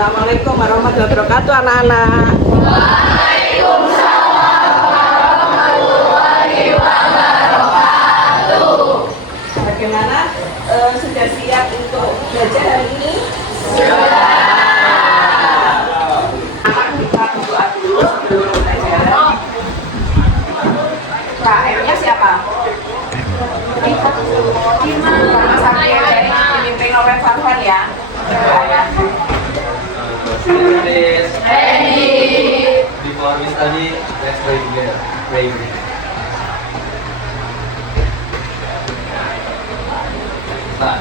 Assalamualaikum warahmatullahi wabarakatuh anak-anak. Bagaimana? Sudah siap untuk belajar hari ini? Sudah. Kita berdoa dulu sebelum belajar. KM-nya siapa? Sama saya dari pemimpin Novel Farhan ya. Before we study, let's pray together. Pray. Start.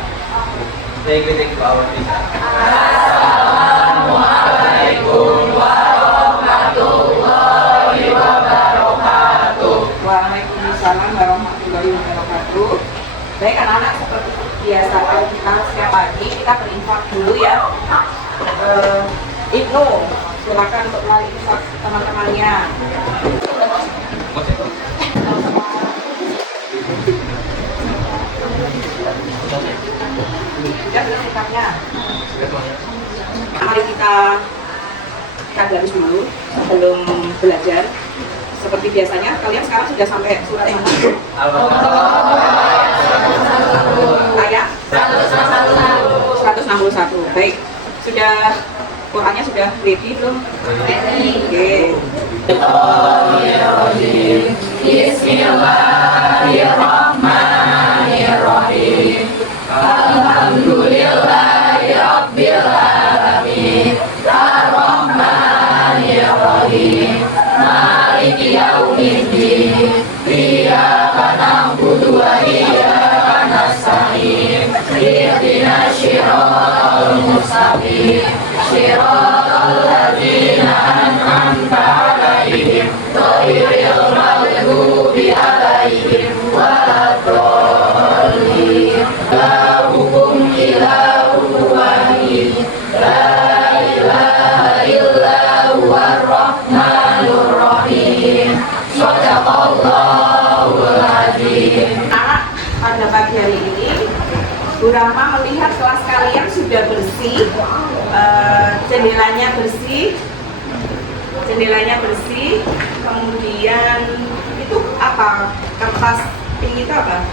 Say greeting to our teacher. Assalamualaikum warahmatullahi wabarakatuh. Waalaikumsalam warahmatullahi wabarakatuh. Baik anak-anak, seperti biasa kita setiap pagi kita berinfak dulu ya. Ibnu, silakan untuk melalui teman-temannya. Sudah belum sikapnya? Mari kita garis dulu sebelum belajar. Seperti biasanya, kalian sekarang sudah sampai surat yang mana? Ayat 161. Baik, sudah Qurannya sudah ready belum? Ready. Oke. Bismillahirrahmanirrahim. Alhamdulillahi rabbil alamin. Ar-Rahmanir-Rahim. Maliki yaumiddin. Iyyaka na'budu wa iyyaka nasta'in. Ihdinas shiratal mustaqim. Shiratal ladzina an'amta 'alaihim ghairil maghdubi 'alaihim waladdallin. Ilahukum ilahun wahid. La ilaha illa huwar rahmanur rahim. Shadaqallahul adzim. Pada pagi hari ini Bu Rahma melihat kelas kalian sudah bersih, jendelanya bersih, kemudian itu apa? Kertas ini itu apa?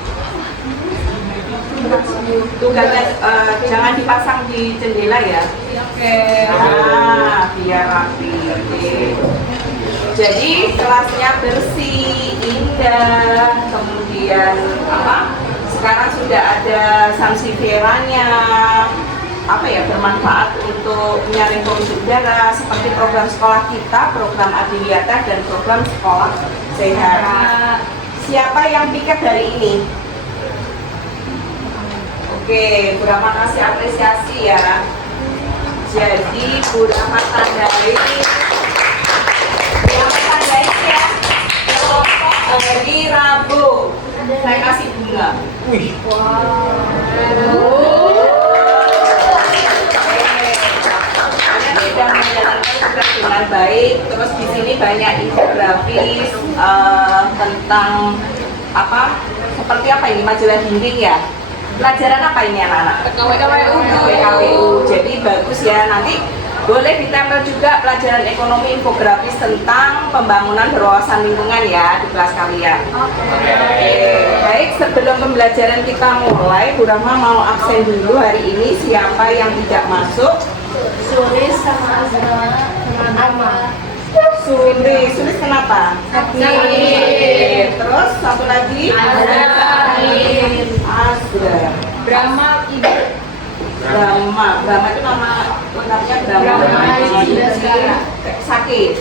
Tugasnya jangan dipasang di jendela ya. Oke. Nah, biar rapi. Jadi kelasnya bersih, indah, kemudian apa? Sekarang sudah ada sansifieranya, apa ya, bermanfaat untuk menyaring polusi udara seperti program sekolah kita, program Adiliyata dan program sekolah sehat. Siapa yang piket hari ini? Oke, Bu Rahma kasih apresiasi ya. Jadi Bu Rahma tandai ya. Hari Rabu saya kasih bunga. Wih. Sudah menjalankan tugas dengan baik. Terus di sini banyak infografis tentang apa? Seperti apa ini, majalah dinding ya? Pelajaran apa ini anak-anak? PKWU. Jadi bagus ya, nanti boleh ditempel juga pelajaran ekonomi infografis tentang pembangunan berwawasan lingkungan ya di kelas kalian. Oke. Baik, sebelum pembelajaran kita mulai, Bu Rahma mau absen dulu hari ini. Siapa yang tidak masuk? Sulis sama Azra sama Sulis kenapa? Sakit. Terus satu lagi? Azra. Brahma Ibu. Brahma itu nama lengkapnya Brahma. Sakit.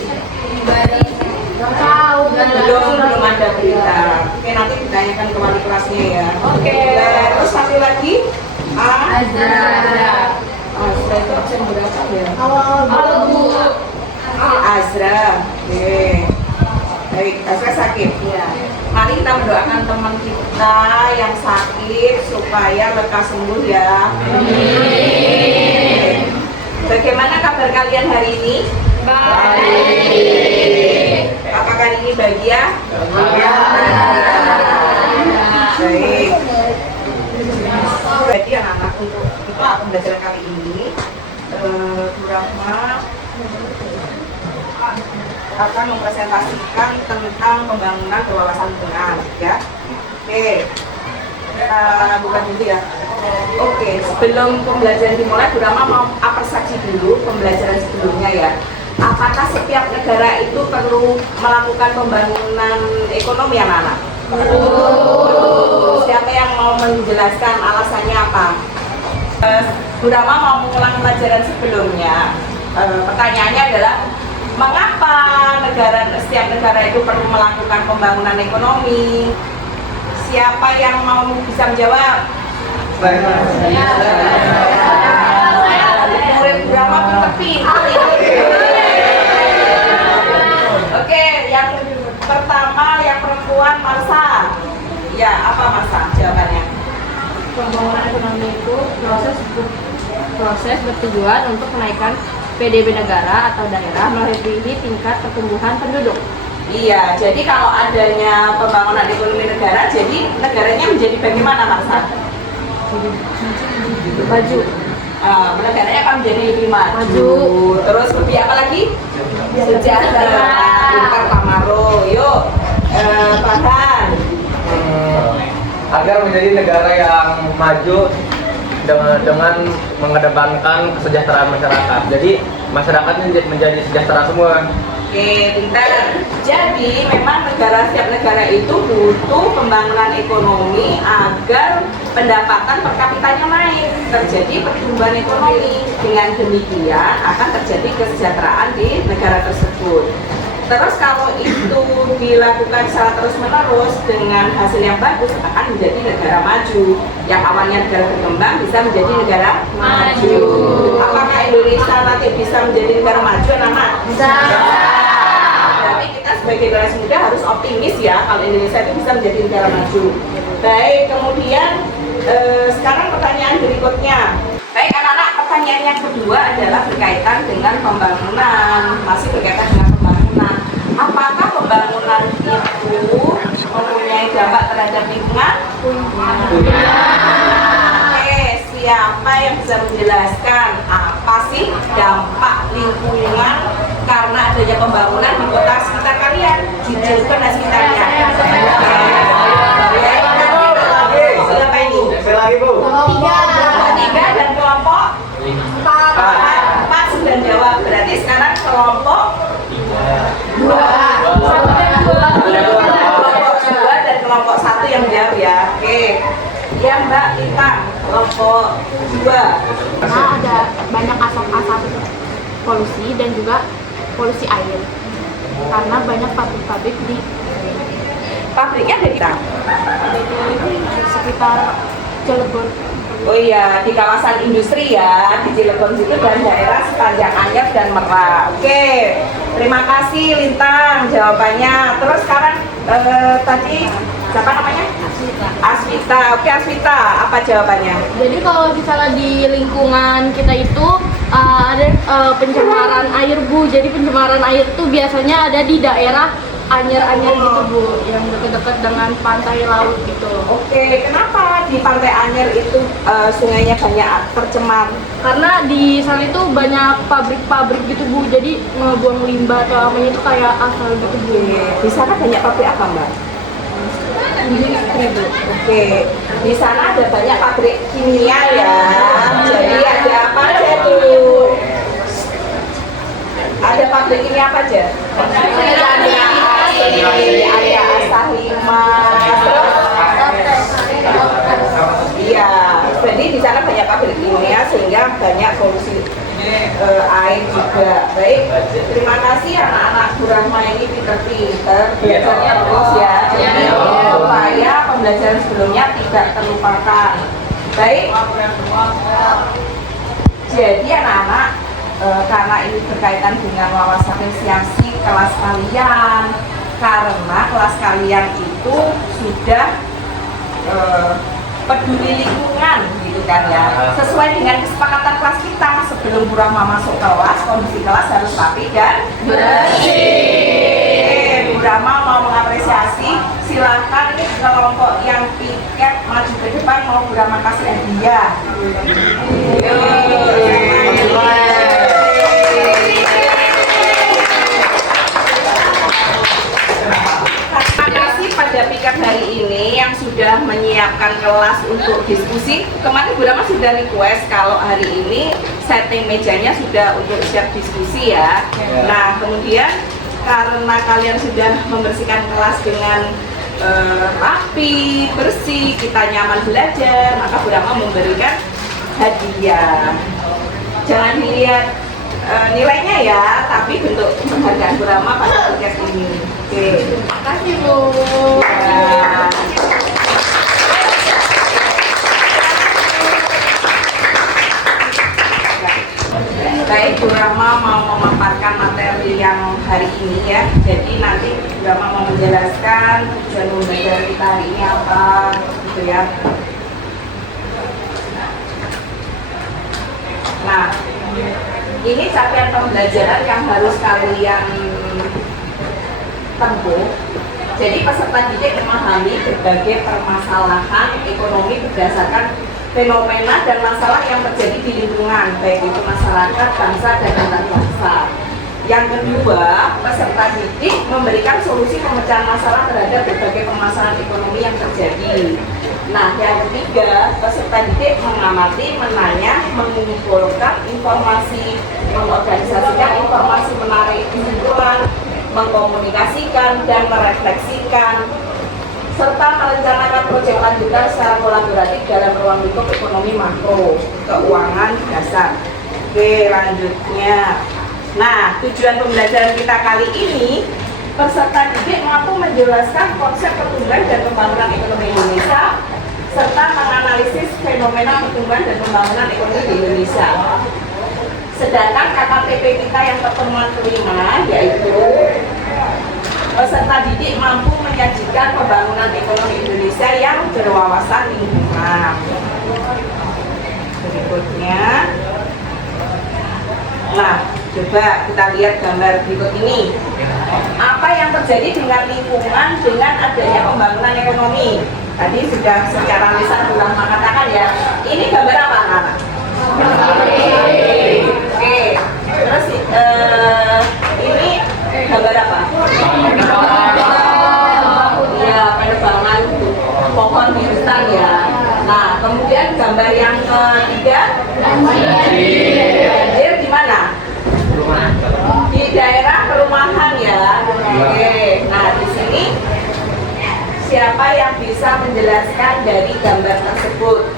Belum ada berita. Oke, nanti ditanyakan ke wali kelasnya ya. Oke. Terus satu lagi? Azra. Azra itu absen berapa ya? Awal Bu. Azra. Oke. Baik, Azra sakit. Ya. Mari kita mendoakan teman kita yang sakit supaya lekas sembuh ya. Amin. Bagaimana kabar kalian hari ini? Baik. Apakah ini bahagia? Baik. Jadi anak-anak, untuk kita pembelajaran kali ini Bu Rahma akan mempresentasikan tentang pembangunan berwawasan lingkungan, ya. Oke, kita buka dulu ya. Oke, sebelum pembelajaran dimulai, Bu Rahma mau apresiasi dulu pembelajaran sebelumnya ya. Apakah setiap negara itu perlu melakukan pembangunan ekonomi, anak-anak? Siapa yang mau menjelaskan alasannya apa? Bu Rahma mau mengulang pelajaran sebelumnya. Pertanyaannya adalah, mengapa setiap negara itu perlu melakukan pembangunan ekonomi? Siapa yang mau bisa menjawab? Murid Bu Rahma pintar-pintar ya. Oke, yang pertama yang perempuan, Marsa. Ya, apa Marsa jawabannya? Pembangunan ekonomi itu proses bertujuan untuk menaikkan PDB negara atau daerah melebihi tingkat pertumbuhan penduduk. Iya, jadi kalau adanya pembangunan ekonomi negara, jadi negaranya menjadi bagaimana, Marsa? Maju. Negaranya akan menjadi lebih maju. Maju. Terus lebih apa lagi? Sejahtera. Pintar Pak Maro. Yuk, Farhan. Agar menjadi negara yang maju dengan mengedepankan kesejahteraan masyarakat. Jadi masyarakatnya menjadi sejahtera semua. Oke, pintar. Jadi memang setiap negara itu butuh pembangunan ekonomi agar pendapatan per kapitanya naik, terjadi pertumbuhan ekonomi. Dengan demikian akan terjadi kesejahteraan di negara tersebut. Terus kalau itu dilakukan secara terus-menerus dengan hasil yang bagus, akan menjadi negara maju. Yang awalnya negara berkembang bisa menjadi negara maju. Apakah Indonesia nanti bisa menjadi negara maju, anak-anak? Bisa. Berarti kita sebagai generasi muda harus optimis ya kalau Indonesia itu bisa menjadi negara maju. Baik, kemudian sekarang pertanyaan berikutnya. Baik anak-anak, pertanyaan yang kedua adalah berkaitan dengan pembangunan. Masih berkaitan dengan pembangunan. Apakah pembangunan itu mempunyai dampak terhadap lingkungan? Oke, siapa yang bisa menjelaskan apa sih dampak lingkungan karena adanya pembangunan di kota sekitar kalian, di Cilegon dan sekitarnya? Siapa ini? Saya lagi, Bu. Tiga dan kelompok empat sudah jawab. Berarti sekarang kelompok dua dan kelompok satu yang jawab ya. Oke, ya Mbak Lita, kelompok dua. Karena ada banyak asap-asap polusi dan juga polusi air. Karena banyak pabrik-pabrik di Pabriknya ada di mana? sekitar Cilegon. Oh iya, di kawasan industri ya, di Cilegon situ dan daerah sepanjang Anyar dan Merak. Oke, terima kasih Lintang jawabannya. Terus sekarang tadi siapa namanya? Aswita. Oke Aswita, apa jawabannya? Jadi kalau misalnya di lingkungan kita itu ada pencemaran air, Bu. Jadi pencemaran air itu biasanya ada di daerah Anyar-Anyar gitu, Bu, yang dekat-dekat dengan pantai laut gitu. Oke, kenapa di Pantai Anyar itu sungainya banyak tercemar? Karena di sana itu banyak pabrik-pabrik gitu, Bu. Jadi ngebuang limbah atau apanya itu kayak asal gitu, Bu. Di sana banyak pabrik apa Mbak? Industri, Bu. Oke, di sana ada banyak pabrik kimia ya. Jadi ada apa aja tuh? Ada pabrik kimia apa aja? Ada Asahima, terus iya, jadi di sana banyak pabrik kimia sehingga banyak polusi air juga. Baik, terima kasih anak-anak Bu Rahma ini pinter-pinter belajarnya terus ya. Jadi supaya pembelajaran sebelumnya tidak terlupakan. Baik, jadi anak-anak karena ini berkaitan dengan wawasan apresiasi kelas kalian, karena kelas kalian itu sudah peduli lingkungan gitu kan ya, sesuai dengan kesepakatan kelas kita. Sebelum Bu Rahma masuk kelas, kondisi kelas harus rapi dan bersih. Bu Rahma mau mengapresiasi, silakan ini kelompok yang piket maju ke depan, mau Bu Rahma kasih hadiah. Yuk. Terima kasih pada Piket hari ini yang sudah menyiapkan kelas untuk diskusi. Kemarin Bu Rama sudah request kalau hari ini setting mejanya sudah untuk siap diskusi ya. Nah, kemudian karena kalian sudah membersihkan kelas dengan rapi, bersih, kita nyaman belajar, maka Bu Rama memberikan hadiah. Jangan dilihat nilainya ya, tapi bentuk penghargaan Bu Rama pada podcast ini. Oke. Terima kasih Bu. Ya. Baik, Bu Rama mau memaparkan materi yang hari ini ya. Jadi nanti Bu Rama mau menjelaskan tujuan pembelajaran kita hari ini apa, gitu ya. Nah, ini capaian pembelajaran yang harus kalian tempuh. Jadi peserta didik memahami berbagai permasalahan ekonomi berdasarkan fenomena dan masalah yang terjadi di lingkungan, baik itu masyarakat, bangsa, dan antar bangsa. Yang kedua, peserta didik memberikan solusi pemecahan masalah terhadap berbagai permasalahan ekonomi yang terjadi. Nah, yang ketiga, peserta didik mengamati, menanya, mengumpulkan informasi, mengorganisasikan informasi, menarik kesimpulan, mengkomunikasikan dan merefleksikan, serta merencanakan proyek lanjutan secara kolaboratif dalam ruang lingkup ekonomi makro keuangan dasar. Oke, lanjutnya. Nah, tujuan pembelajaran kita kali ini, peserta didik mampu menjelaskan konsep pertumbuhan dan pembangunan ekonomi Indonesia serta menganalisis fenomena pertumbuhan dan pembangunan ekonomi di Indonesia. Sedangkan KKTP kita yang pertemuan kelima yaitu peserta didik mampu menyajikan pembangunan ekonomi Indonesia yang berwawasan lingkungan. Berikutnya, nah coba kita lihat gambar berikut ini. Apa yang terjadi dengan lingkungan dengan adanya pembangunan ekonomi? Tadi sudah secara lisan sudah mengatakan ya. Ini gambar apa anak-anak? Oke, terus ini gambar apa? Ya, penebangan pohon di hutan ya. Nah, kemudian gambar yang ketiga, banjir di mana? Di daerah perumahan ya. Oke, nah di sini siapa yang bisa menjelaskan dari gambar tersebut?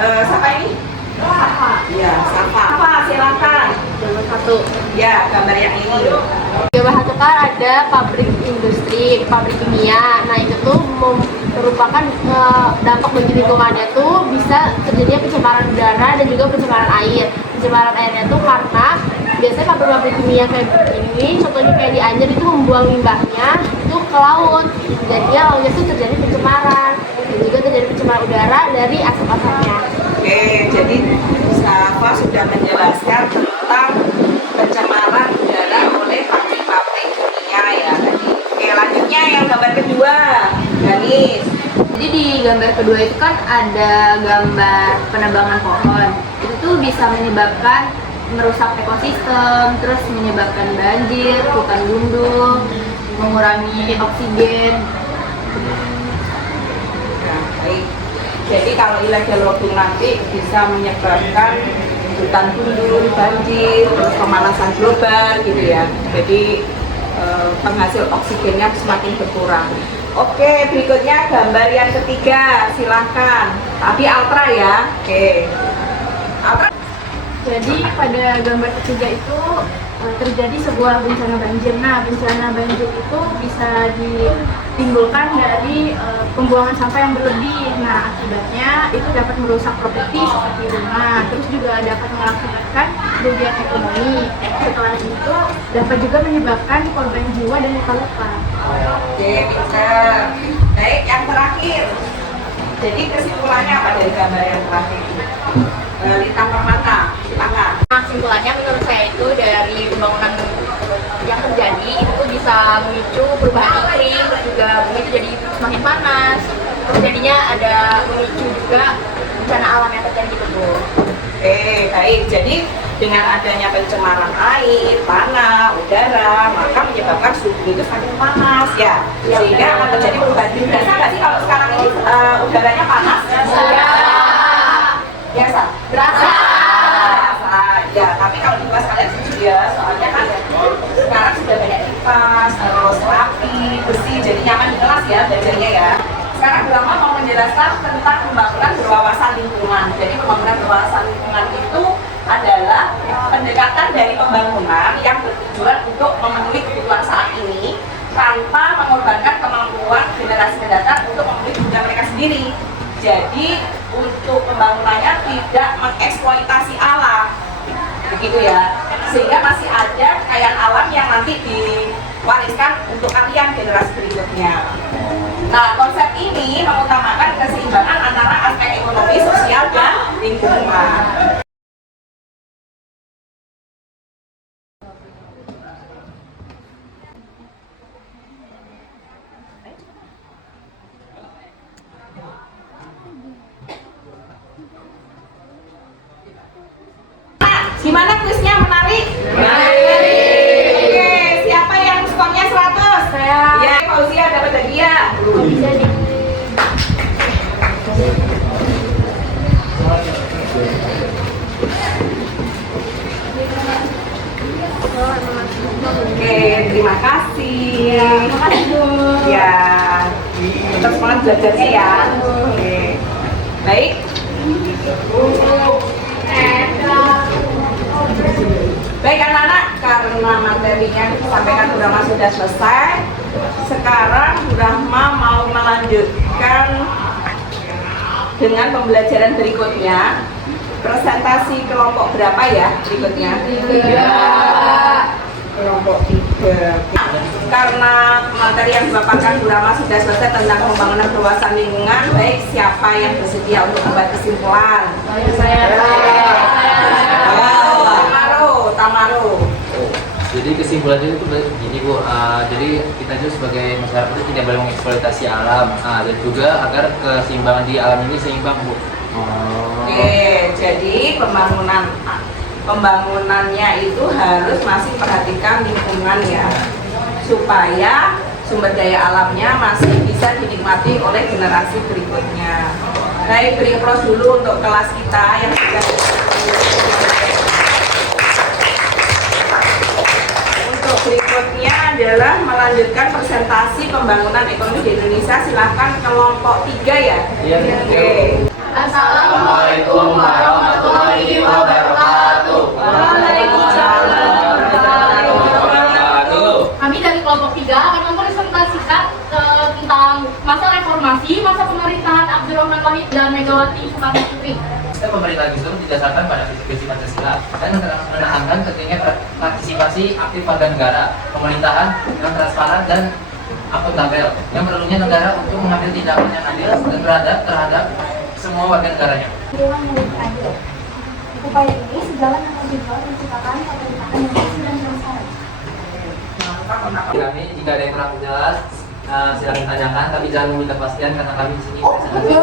Siapa ini? Ya, Safa, silakan. Gambar satu. Ya, gambar yang ini. Gambar satu kan ada pabrik industri, pabrik kimia. Nah itu tuh merupakan dampak bagi lingkungannya tuh bisa terjadinya pencemaran udara dan juga pencemaran air. Pencemaran airnya tuh karena biasanya pabrik-pabrik kimia kayak ini, contohnya kayak di Anyer itu membuang limbahnya itu ke laut. Jadinya lautnya tuh terjadi pencemaran dan juga terjadi pencemaran udara dari asap-asapnya. Oke, jadi Safa sudah menjelaskan tentang pencemaran udara oleh pabrik-pabrik kimia ya tadi. Oke, lanjutnya yang gambar kedua, Ganis. Jadi di gambar kedua itu kan ada gambar penebangan pohon. Itu tuh bisa menyebabkan merusak ekosistem, terus menyebabkan banjir, hutan gundul, mengurangi oksigen. Nah, baik. Jadi kalau illegal logging nanti bisa menyebabkan hutan gundul, banjir, terus pemanasan global gitu ya. Jadi penghasil oksigennya semakin berkurang. Oke, berikutnya gambar yang ketiga, silahkan. Tapi ultra ya. Oke. Ultra. Jadi pada gambar ketiga itu terjadi sebuah bencana banjir. Nah, bencana banjir itu bisa ditimbulkan dari pembuangan sampah yang berlebih. Nah, akibatnya itu dapat merusak properti seperti rumah, terus juga dapat mengakibatkan kerugian ekonomi. Setelah itu dapat juga menyebabkan korban jiwa dan luka-luka. Oke, pintar. Baik, yang terakhir. Jadi kesimpulannya apa dari gambar yang terakhir? Lintang Permata, silakan. Nah, kesimpulannya menurut saya itu dari pembangunan yang terjadi itu bisa memicu perubahan iklim, terus juga bumi itu jadi semakin panas, terus jadinya ada memicu juga bencana alam yang terjadi gitu Bu. Oke, baik. Jadi dengan adanya pencemaran air, tanah, udara, maka menyebabkan suhu itu semakin panas ya. Sehingga akan terjadi perubahan. Biasa nggak sih kalau sekarang ini udaranya panas? Biasa. Berasa. Ya, tapi kalau di kelas kalian setuju ya, soalnya kan sekarang sudah banyak kipas, terus rapi, bersih, jadi nyaman di kelas ya belajarnya ya. Sekarang Brahma mau menjelaskan tentang pembangunan berwawasan lingkungan. Jadi pembangunan berwawasan lingkungan itu adalah pendekatan dari pembangunan yang bertujuan untuk memenuhi kebutuhan saat ini tanpa mengorbankan kemampuan generasi mendatang untuk memenuhi kebutuhan mereka sendiri. Jadi untuk pembangunannya tidak mengeksploitasi alam, begitu ya. Sehingga masih ada kekayaan alam yang nanti diwariskan untuk kalian generasi berikutnya. Nah, konsep ini mengutamakan keseimbangan antara aspek ekonomi, sosial, dan lingkungan. Gimana kuisnya, menarik? Menarik. Oke, siapa yang skornya 100? Saya. Ya, Fauzia dapat hadiah. Oke, terima kasih. Ya, tetap semangat belajarnya ya. Oke, baik. Baik anak-anak, karena materinya disampaikan Bu Rahma sudah selesai, sekarang Bu Rahma mau melanjutkan dengan pembelajaran berikutnya. Presentasi kelompok berapa ya berikutnya? 3. Kelompok 3. Karena materi yang dipaparkan Bu Rahma sudah selesai tentang pembangunan berwawasan lingkungan, baik siapa yang bersedia untuk membuat kesimpulan? Saya. Tamaro. Jadi kesimpulannya itu begini Bu, jadi kita itu sebagai masyarakat itu tidak boleh mengeksploitasi alam, dan juga agar keseimbangan di alam ini seimbang Bu. Oke, jadi pembangunannya itu harus masih perhatikan lingkungan ya, supaya sumber daya alamnya masih bisa dinikmati oleh generasi berikutnya. Baik, beri aplaus dulu untuk kelas kita yang sudah. Berikutnya adalah melanjutkan presentasi pembangunan ekonomi di Indonesia. Silakan kelompok 3 ya. Iya. Oke. Assalamualaikum warahmatullahi wabarakatuh. Waalaikumsalam warahmatullahi wabarakatuh. Kami dari kelompok 3 akan mempresentasikan tentang masa reformasi, masa pemerintahan Abdurrahman Wahid dan Megawati Soekarno Putri. Pemerintahan Gus Dur didasarkan pada visi Pancasila dan menahankan pentingnya partisipasi aktif warga negara, pemerintahan yang transparan dan akuntabel, yang perlunya negara untuk mengambil tindakan yang adil dan beradab terhadap semua warga negaranya. Dewan Milik Adil. Upaya ini sejalan dengan tujuan menciptakan pemerintahan yang bersih dan transparan. Kami jika ada yang kurang jelas, silakan tanyakan, tapi jangan meminta kepastian karena kami di sini presentasi.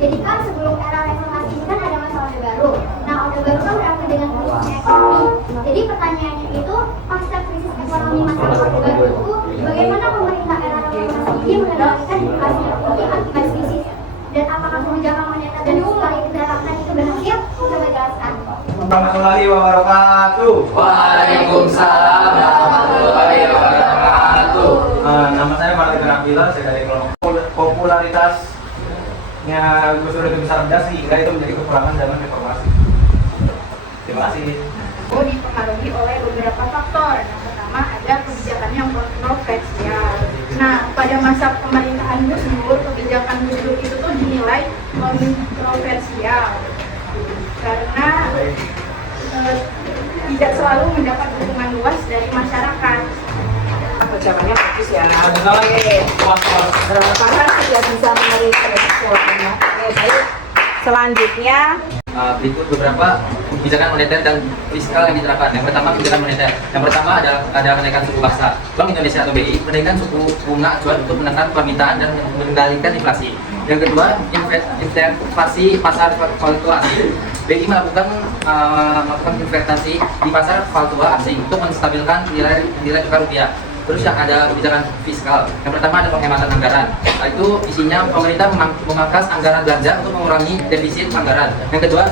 Jadi kan sebelum era reformasi ini kan ada masa Orde Baru. Nah, Orde Baru kan berakhir dengan krisis ekonomi. Jadi pertanyaannya itu, pasca krisis ekonomi masa Orde Baru itu, bagaimana pemerintah era reformasi ini mengendalikan inflasi yang tinggi akibat krisis? Dan apakah kebijakan moneter dan fiskal yang diterapkan itu berhasil? Coba jelaskan. Warahmatullahi wabarakatuh. Waalaikumsalam warahmatullahi wabarakatuh. Nama saya Martin Abdillah, saya dari kelompok popularitasnya Gus Dur itu besar rendah sehingga itu menjadi kekurangan zaman reformasi. Terima kasih. Dipengaruhi oleh beberapa faktor. Yang pertama ada kebijakan yang kontroversial. Nah, pada masa pemerintahan Gus Dur, kebijakan Gus Dur itu tuh dinilai kontroversial karena tidak selalu mendapat dukungan luas dari masyarakat. Jawabannya bagus ya. Oke. Karena sudah bisa menerima sekolahnya. Oke, baik. Selanjutnya Berikut beberapa kebijakan moneter dan fiskal yang diterapkan. Yang pertama, kebijakan moneter. Yang pertama ada kenaikan suku bangsa. Bank Indonesia atau BI menaikkan suku bunga acuan untuk menekan permintaan dan mengendalikan inflasi. Yang kedua, investasi pasar valuta asing. BI melakukan investasi di pasar valuta asing untuk menstabilkan nilai tukar rupiah. Terus yang ada kebijakan fiskal. Yang pertama ada penghematan anggaran. Itu isinya pemerintah memangkas anggaran belanja untuk mengurangi defisit anggaran. Yang kedua,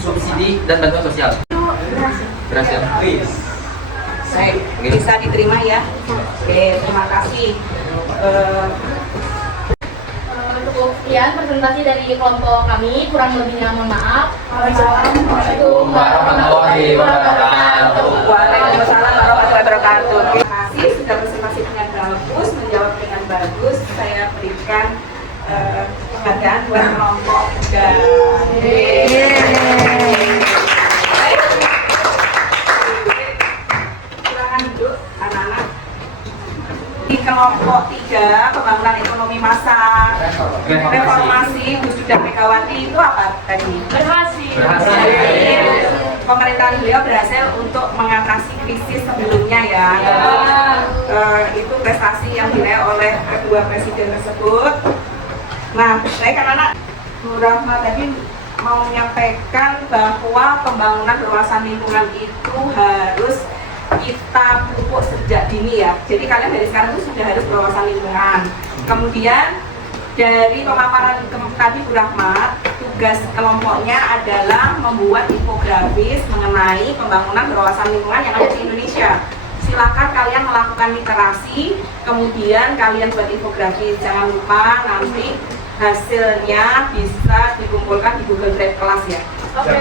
subsidi dan bantuan sosial. Berhasil. baik, bisa diterima ya. Oke, terima kasih. Untuk sekian presentasi dari kelompok kami, kurang lebihnya mohon maaf. Assalamualaikum warahmatullahi wabarakatuh. Waalaikumsalam warahmatullahi wabarakatuh. Terima kasih sudah presentasi dengan bagus, menjawab dengan bagus. Saya berikan penghargaan buat kelompok dan silakan duduk anak-anak. Di kelompok 3 pembangunan ekonomi masa reformasi Gus Dur dan Megawati itu apa tadi? Berhasil. Pemerintahan beliau berhasil untuk mengatasi krisis sebelumnya ya. Itu prestasi yang diraih oleh kedua presiden tersebut. Nah, saya kan anak Bu Rahma tadi mau menyampaikan bahwa pembangunan berwawasan lingkungan itu harus kita pupuk sejak dini ya. Jadi kalian dari sekarang itu sudah harus berwawasan lingkungan. Kemudian dari pemaparan tadi Bu Rahmat, tugas kelompoknya adalah membuat infografis mengenai pembangunan berwawasan lingkungan yang ada di Indonesia. Silakan kalian melakukan literasi, kemudian kalian buat infografis. Jangan lupa nanti hasilnya bisa dikumpulkan di Google Drive kelas ya.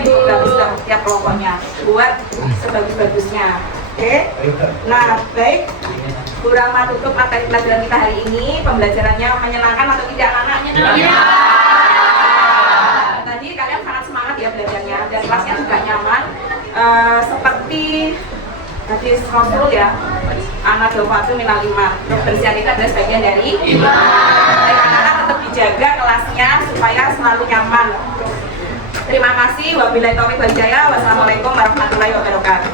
Infografis setiap kelompoknya buat sebagus-bagusnya. Oke. Nah, baik. Bu Rahma tutup materi pelajaran kita hari ini. Pembelajarannya menyenangkan atau tidak anak-anaknya? Iya. Tadi kalian sangat semangat ya belajarnya dan kelasnya juga nyaman. Seperti tadi Rasul ya, anak Dovatu minal iman. Kebersihan itu adalah sebagian dari iman. Anak-anak tetap dijaga kelasnya supaya selalu nyaman. Terima kasih. Wabillahi taufiq wal hidayah. Wassalamualaikum warahmatullahi wabarakatuh.